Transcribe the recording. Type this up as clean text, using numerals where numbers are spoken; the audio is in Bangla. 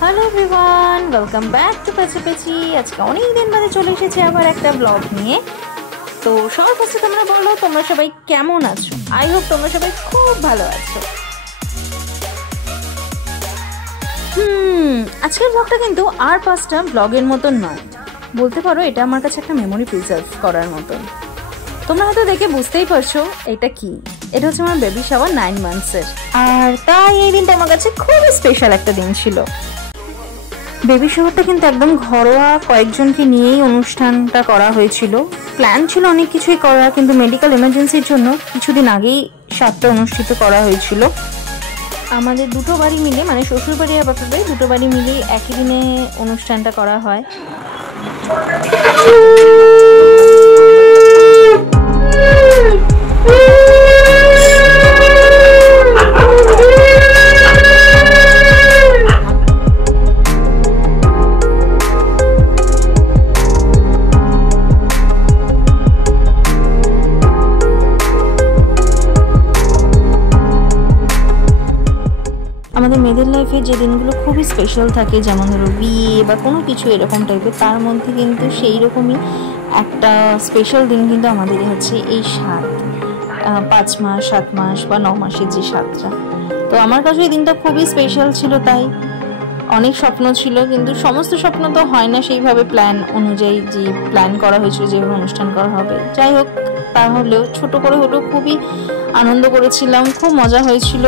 Hello everyone, welcome back to পেছি পেছি। আজকে অনেক দিন বাদে চলে এসেছি আবার একটা ব্লগ নিয়ে। তো সবার কাছে তোমরা বলো, তোমরা সবাই কেমন আছো? আই হোপ তোমরা সবাই খুব ভালো আছো। আজকের ব্লগটা কিন্তু আর পাঁচটা ব্লগের মতন নয়, বলতে পারো এটা আমার কাছে একটা মেমোরি প্রিজার্ভ করার মতন। তোমরা হয়তো দেখে বুঝতেই পারছো এটা কি। এটা হচ্ছে আমার বেবি শাওয়ার 9 মান্থসের, আর তাই এই দিনটা আমার কাছে খুবই স্পেশাল একটা দিন ছিল। বেবি শাওয়ারটা কিন্তু একদম ঘরোয়া কয়েকজনকে নিয়েই অনুষ্ঠানটা করা হয়েছিল। প্ল্যান ছিল অনেক কিছুই করা, কিন্তু মেডিকেল এমার্জেন্সির জন্য কিছুদিন আগেই সাতটা অনুষ্ঠিত করা হয়েছিল। আমাদের দুটো বাড়ি মিলে, মানে শ্বশুর বাড়ি আর বাপের বাড়ি দুটো বাড়ি মিলে একই দিনে অনুষ্ঠানটা করা হয়। আমাদের মেয়েদের লাইফে যে দিনগুলো খুবই স্পেশাল থাকে, যেমন ধরো বিয়ে বা কোনো কিছু এরকম টাইপের, তার মধ্যে কিন্তু সেই রকমই একটা স্পেশাল দিন কিন্তু আমাদের হচ্ছে এই 5 মাস 7 মাস বা 9 মাসের যে 7টা। তো আমার কাছে এই দিনটা খুবই স্পেশাল ছিল। তাই অনেক স্বপ্ন ছিল, কিন্তু সমস্ত স্বপ্ন তো হয় না সেইভাবে প্ল্যান অনুযায়ী যে প্ল্যান করা হয়েছিল, যেভাবে অনুষ্ঠান করা হবে। যাই হোক, তাহলেও ছোট করে হলেও খুবই আনন্দ করেছিলাম, খুব মজা হয়েছিল।